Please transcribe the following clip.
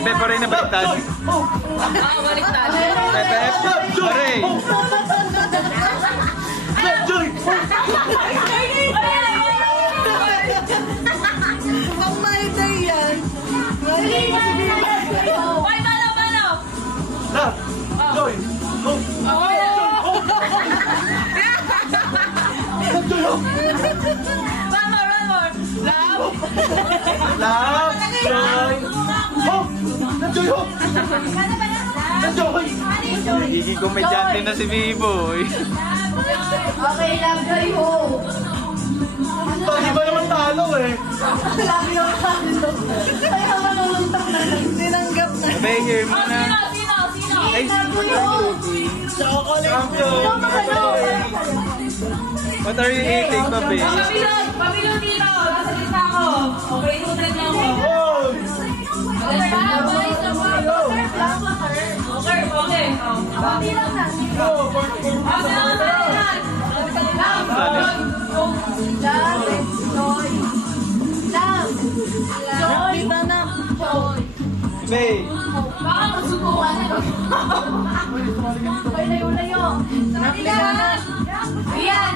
Pepe pa rin na baliktad. Baliktad. Pepe, pare. Joy! Pang my day yan. Hoy, mano. Love! Joy! Go! Oh! Joy! Oh! One more. Love. Love! Joy! Oh! Joy! Oh! Joy! Nagiging komedyante na si Biboy. Okay lang, Joy ho. Hindi ba naman talo eh? Lagi yung talo. Kaya manuluntak na lang. Sinanggap na. Pepe, hear mo na. Sino? Ay, what are you eating, Pepe? Pamilon dito. Nasa gitna ko. Okay, 200 lang ako. Oh! Okay. Bilang na. Love, Joy. Love. Joy. Joy. Pepe, Baka masubukan na. Ay, layo-layo. Sa kanila. Ayan.